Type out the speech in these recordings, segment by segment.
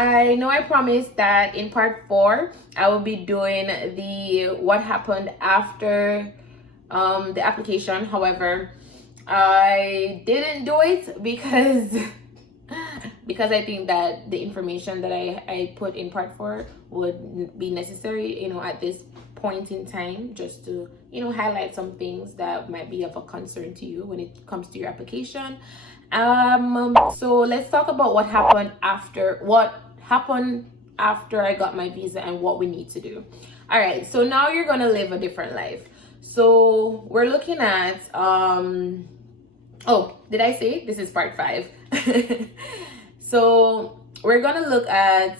I know I promised that in part 4 I will be doing the what happened after the application. However, I didn't do it because I think that the information that I put in part 4 would be necessary, at this point in time, just to, highlight some things that might be of a concern to you when it comes to your application. So let's talk about what happened after I got my visa and what we need to do. All right, so now you're gonna live a different life. So we're looking at oh, did I say this is part 5? So we're gonna look at,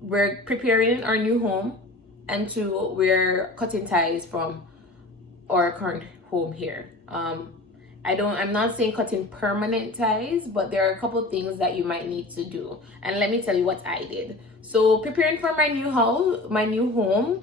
we're preparing our new home, and 2, we're cutting ties from our current home here. I'm not saying cutting permanent ties, but there are a couple of things that you might need to do. And let me tell you what I did. So preparing for my new home,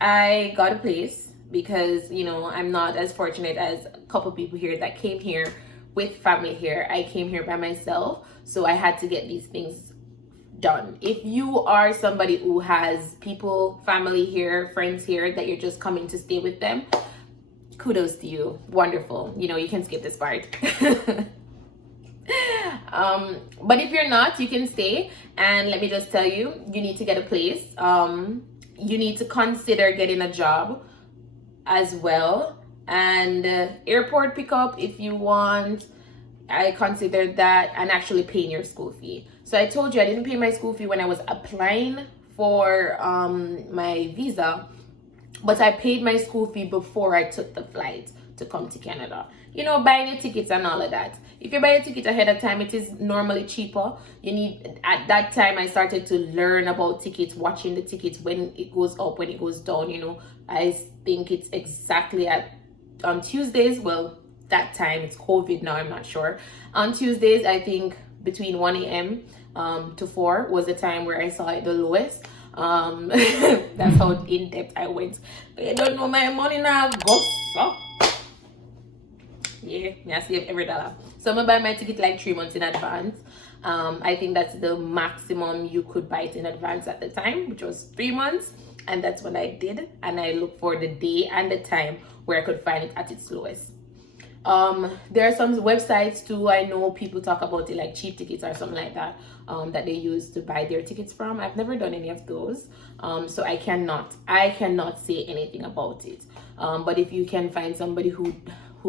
I got a place because, I'm not as fortunate as a couple people here that came here with family here. I came here by myself, so I had to get these things done. If you are somebody who has people, family here, friends here, that you're just coming to stay with them, kudos to you. Wonderful. You can skip this part. But if you're not, you can stay. And let me just tell you, you need to get a place. You need to consider getting a job as well, and airport pickup if you want. I considered that, and actually paying your school fee. So I told you I didn't pay my school fee when I was applying for my visa, but I paid my school fee before I took the flight to come to Canada. Buying your tickets and all of that. If you buy a ticket ahead of time, it is normally cheaper. At that time, I started to learn about tickets, watching the tickets, when it goes up, when it goes down. I think it's exactly on Tuesdays. Well, that time, it's COVID now, I'm not sure. On Tuesdays, I think between 1 a.m. To 4 was the time where I saw it the lowest. That's how in depth I went. But you don't know my money now, go so. Yeah, I save every dollar. So I'm gonna buy my ticket like 3 months in advance. I think that's the maximum you could buy it in advance at the time, which was 3 months, and that's what I did. And I looked for the day and the time where I could find it at its lowest. There are some websites too. I know people talk about it, like Cheap Tickets or something like that, that they use to buy their tickets from. I've never done any of those, so I cannot say anything about it. But if you can find somebody who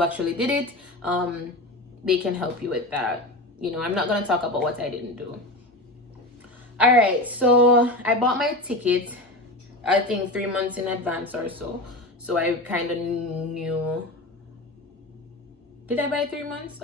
actually did it, they can help you with that. I'm not gonna talk about what I didn't do. All right, so I bought my ticket, I think 3 months in advance or so. So I kind of knew. Did I buy 3 months?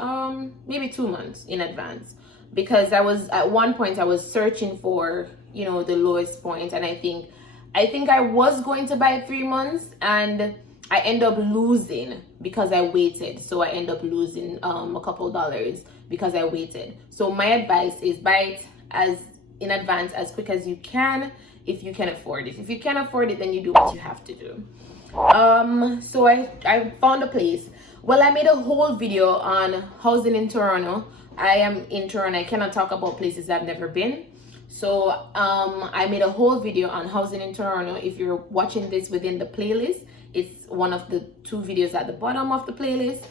Maybe 2 months in advance, because at one point I was searching for, the lowest point, and I think I was going to buy 3 months, and I end up losing because I waited. So I end up losing a couple dollars because I waited. So my advice is buy it as in advance as quick as you can, if you can afford it. If you can't afford it, then you do what you have to do. So I found a place. Well, I made a whole video on housing in Toronto. I am in Toronto. I cannot talk about places I've never been. So I made a whole video on housing in Toronto. If you're watching this within the playlist, it's one of the 2 videos at the bottom of the playlist.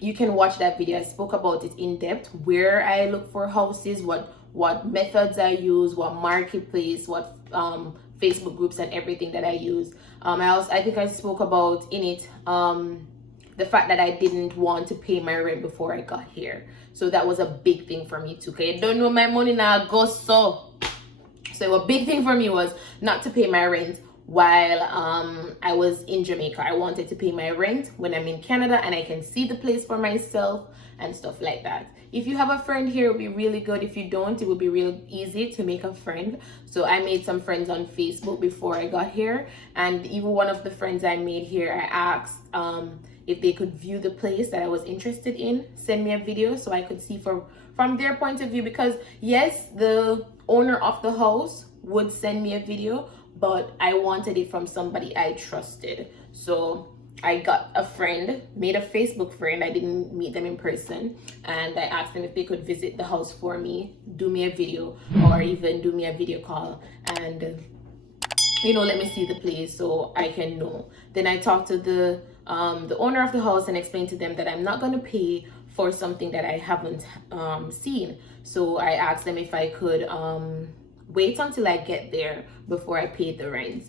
You can watch that video. I spoke about it in depth, where I look for houses, what methods I use, what marketplace, what Facebook groups, and everything that I use. I think I spoke about in it the fact that I didn't want to pay my rent before I got here. So that was a big thing for me too. Okay, don't know my money now, go so. So a big thing for me was not to pay my rent while I was in Jamaica. I wanted to pay my rent when I'm in Canada and I can see the place for myself and stuff like that. If you have a friend here, it would be really good. If you don't, it would be real easy to make a friend. So I made some friends on Facebook before I got here, and even one of the friends I made here, I asked if they could view the place that I was interested in, send me a video so I could see from their point of view, because yes, the owner of the house would send me a video, but I wanted it from somebody I trusted. So I got a friend, made a Facebook friend. I didn't meet them in person, and I asked them if they could visit the house for me, do me a video, or even do me a video call, and let me see the place so I can know. Then I talked to the owner of the house and explained to them that I'm not going to pay for something that I haven't seen. So I asked them if I could wait until I get there before I paid the rent.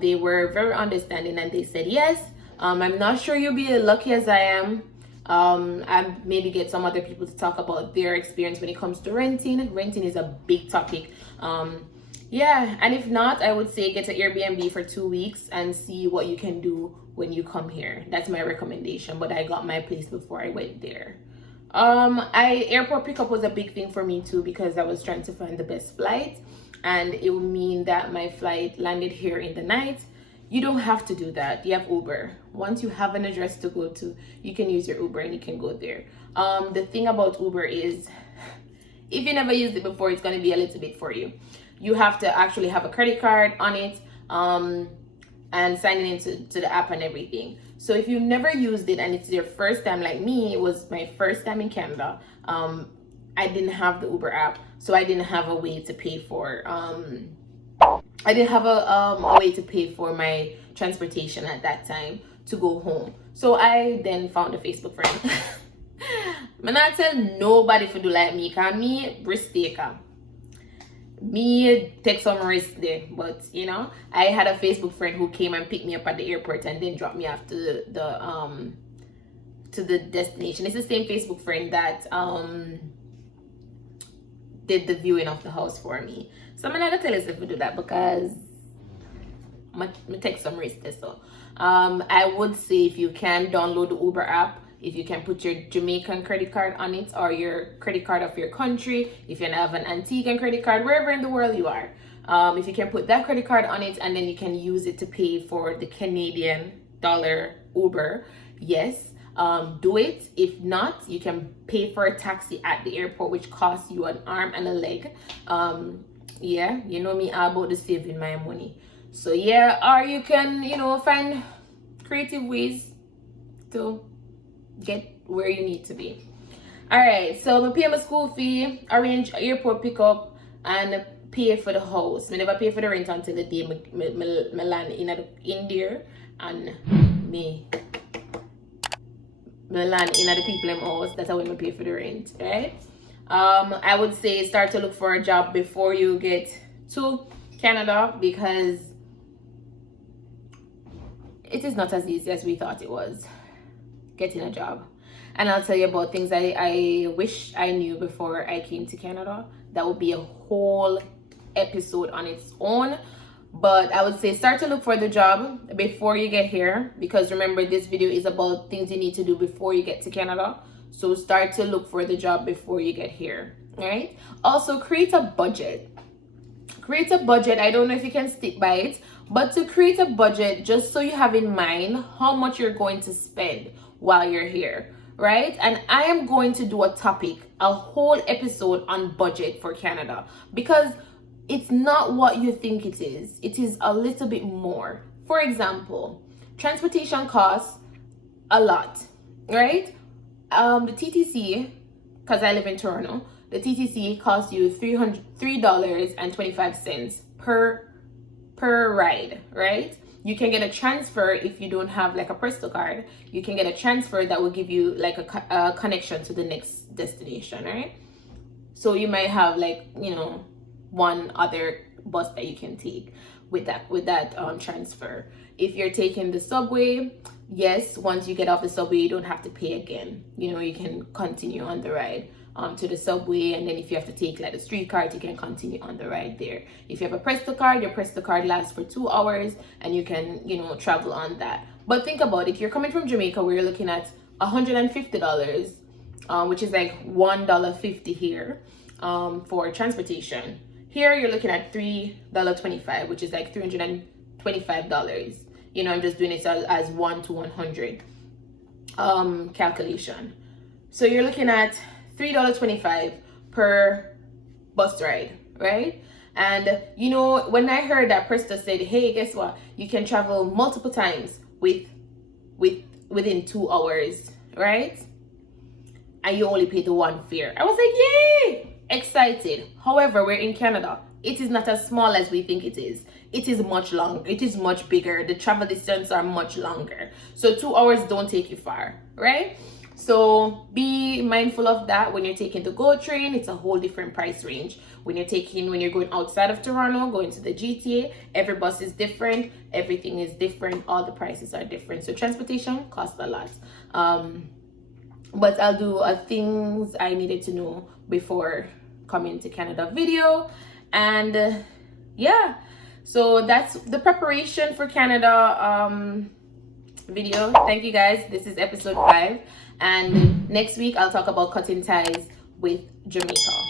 They were very understanding and they said yes. I'm not sure you'll be as lucky as I am. I maybe get some other people to talk about their experience when it comes to renting. Renting is a big topic. Yeah, and if not, I would say get an Airbnb for 2 weeks and see what you can do when you come here. That's my recommendation, but I got my place before I went there. Airport pickup was a big thing for me too, because I was trying to find the best flight, and it would mean that my flight landed here in the night. You don't have to do that. You have Uber. Once you have an address to go to, you can use your Uber and you can go there. The thing about Uber is, if you never used it before, it's going to be a little bit for you. You have to actually have a credit card on it, and signing into the app and everything. So if you've never used it and it's your first time, like me, it was my first time in Canada. I didn't have the Uber app, so I didn't have a way to pay for I didn't have a way to pay for my transportation at that time to go home. So I then found a Facebook friend. I'm not tell nobody to do like me, cause me risk taker. Me take some risk there, but I had a Facebook friend who came and picked me up at the airport and then dropped me off to the destination. It's the same Facebook friend that did the viewing of the house for me. So I'm not gonna tell us if we do that because I take some risk there. So I would say if you can download the Uber app, if you can put your Jamaican credit card on it or your credit card of your country, if you have an Antiguan credit card, wherever in the world you are, if you can put that credit card on it and then you can use it to pay for the Canadian dollar Uber, yes, do it. If not, you can pay for a taxi at the airport, which costs you an arm and a leg. Yeah, you know me all about the saving my money. So yeah, or you can find creative ways to get where you need to be. All right, so I pay my school fee, arrange airport pickup, and pay for the house. I never pay for the rent until the day me land in there, and me land in the people in house. That's how I pay for the rent, right? I would say start to look for a job before you get to Canada, because it is not as easy as we thought it was getting a job. And I'll tell you about things I wish I knew before I came to Canada. That would be a whole episode on its own. But I would say start to look for the job before you get here, because remember, this video is about things you need to do before you get to Canada. So start to look for the job before you get here. All right. Also, create a budget. Create a budget. I don't know if you can stick by it, but to create a budget just so you have in mind how much you're going to spend while you're here, right? And I am going to do a whole episode on budget for Canada, because it's not what you think it is. It is a little bit more. For example, transportation costs a lot, right? The TTC, because I live in Toronto, the TTC costs you $3.25 per ride, right? You can get a transfer if you don't have like a Presto card. You can get a transfer that will give you like a connection to the next destination, right? So you might have like one other bus that you can take with that transfer. If you're taking the subway, yes, once you get off the subway, you don't have to pay again. You can continue on the ride to the subway, and then if you have to take like the streetcar, you can continue on the ride there. If you have a Presto card, your Presto card lasts for 2 hours and you can travel on that. But think about it, you're coming from Jamaica where you're looking at $150, which is like $1.50 here for transportation. Here you're looking at $3.25, which is like $325. I'm just doing it as 1 to 100 calculation. So you're looking at $3.25 per bus ride, right? And when I heard that Presto said, hey, guess what? You can travel multiple times with within 2 hours, right? And you only pay the one fare. I was like, yay, excited. However, we're in Canada. It is not as small as we think it is. It is much longer. It is much bigger. The travel distance are much longer. So 2 hours don't take you far, right? So be mindful of that when you're taking the GO train. It's a whole different price range. When you're going outside of Toronto, going to the GTA, every bus is different. Everything is different. All the prices are different. So transportation costs a lot. But I'll do things I needed to know before coming to Canada video. And yeah, so that's the preparation for Canada video. Thank you guys. This is episode 5, and next week I'll talk about cutting ties with Jamaica.